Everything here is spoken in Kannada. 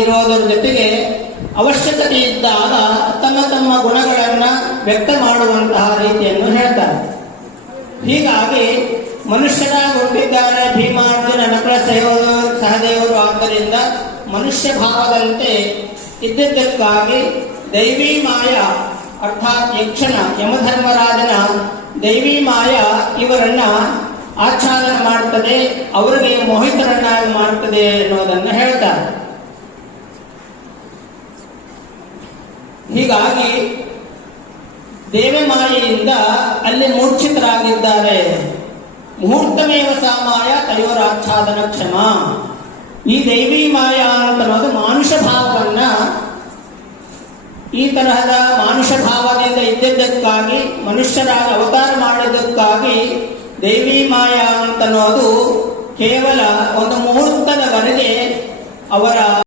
ಇರೋದರ ಜೊತೆಗೆ ಅವಶ್ಯಕತೆ ಇದ್ದಾಗ ತಮ್ಮ ತಮ್ಮ ಗುಣಗಳನ್ನು ವ್ಯಕ್ತ ಮಾಡುವಂತಹ ರೀತಿಯನ್ನು ಹೇಳ್ತಾರೆ. ಹೀಗಾಗಿ ಮನುಷ್ಯರಾಗಿ ಹುಟ್ಟಿದ್ದಾರೆ ಭೀಮಾರ್ಜುನ ನಕುಲ ಸಹದೇವರು. ಆದ್ದರಿಂದ ಮನುಷ್ಯ ಭಾವದಂತೆ ಇದ್ದಿದ್ದಕ್ಕಾಗಿ ದೈವಿ ಮಾಯ ಅರ್ಥಾತ್ ಯಕ್ಷಣ ಯಮಧರ್ಮರಾಜನ ದೈವಿ ಮಾಯ ಇವರನ್ನ ಆಚ್ಛಾದನ ಮಾಡುತ್ತದೆ, ಅವರಿಗೆ ಮೋಹಿತರನ್ನಾಗಿ ಮಾಡುತ್ತದೆ ಅನ್ನೋದನ್ನು ಹೇಳ್ತಾರೆ. ಹೀಗಾಗಿ ದೇವಮಾಯೆಯಿಂದ ಅಲ್ಲಿ ಮೂರ್ಛಿತರಾಗಿದ್ದಾರೆ. ಮುಹೂರ್ತಮೇವ ಸಾಮಾಯ ತಯೋರಾಚ್ಛಾದನ ಕ್ಷಮ. ಈ ದೈವಿ ಮಾಯ ಅಂತನ್ನೋದು ಮಾನುಷ ಭಾವವನ್ನ ಈ ತರಹದ ಮಾನುಷ ಭಾವದಿಂದ ಇದ್ದಿದ್ದಕ್ಕಾಗಿ ಮನುಷ್ಯರಾಗಿ ಅವತಾರ ಮಾಡಿದ್ದಕ್ಕಾಗಿ ದೈವಿ ಮಾಯ ಅಂತನ್ನೋದು ಕೇವಲ ಒಂದು ಮುಹೂರ್ತದವರೆಗೆ ಅವರ